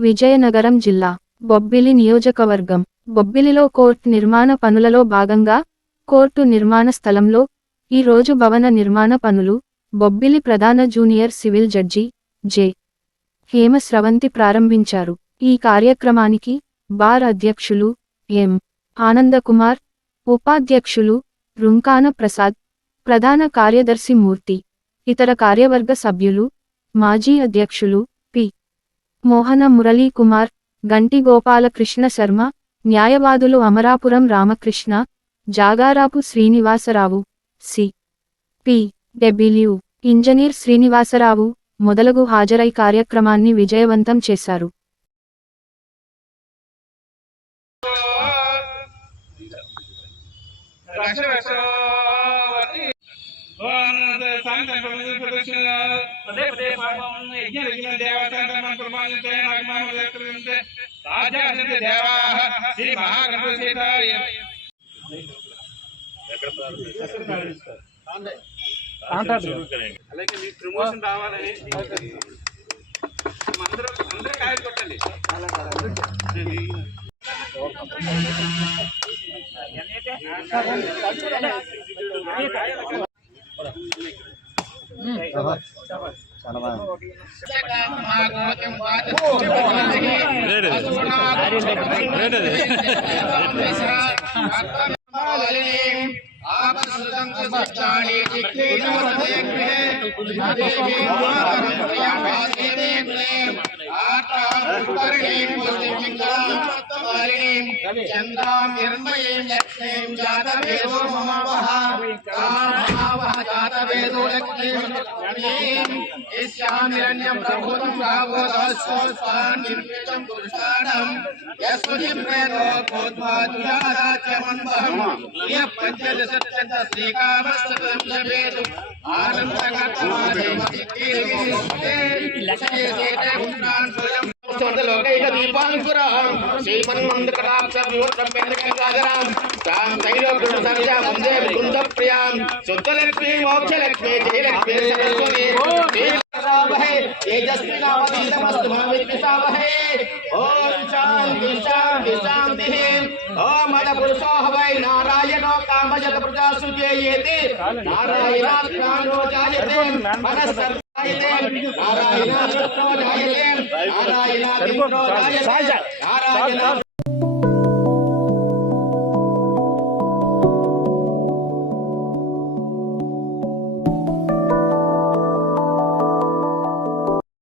విజయనగరం జిల్లా బొబ్బిలి నియోజకవర్గం. బొబ్బిలిలో కోర్టు నిర్మాణ పనులలో భాగంగా కోర్టు నిర్మాణ స్థలంలో ఈ రోజు భవన నిర్మాణ పనులు బొబ్బిలి ప్రధాన junior civil judge J. Hema Sravanthi ప్రారంభించారు. ఈ కార్యక్రమానికి బార్ అధ్యక్షులు ఎం. ఆనందకుమార్ ఉపాధ్యక్షులు రుంకాన ప్రసాద్ ప్రధాన కార్యదర్శి మూర్తి ఇతర కార్యవర్గ సభ్యులు మాజీ అధ్యక్షులు మోహన మురళీ కుమార్ గంటి గోపాలకృష్ణ శర్మ న్యాయవాదులు Amarapuram Ramakrishna Jagarapu Srinivasarao C. P. W. Engineer Srinivasarao మొదలగు హాజరై కార్యక్రమాన్ని విజయవంతం చేశారు. లక్ష సాయంత్రం ప్రదక్షిణ పదే పదే పాపం యజ్ఞ యజ్ఞ దేవతాంతరం ప్రమాణితే నాగమామలే రాజానంద దేవా శ్రీ మహాగణపతి సీతాయ అలాగే మీకు ప్రమోషన్ రావాలని అందరూ అందరూ కాయలు కొట్టండి చంద్రాం నిర్మయం లక్ష్మీం జాతవేదో మమ వహ वेदो लक्ष्मीश्यामिरण्यं प्रभूतं प्राभोदस्वस्वान्निर्पितं पुरुषाणं यस्वतिं प्रेरोद्भात्यादाच्यमन्वहं సరస్వతి తేజస్వి నామస్తు విద్విషావహే ఓం శాంతి శాంతి శాంతి. ఓం మద నారాయణో కామజత నారాయణాత్ ప్రాణో జాయతే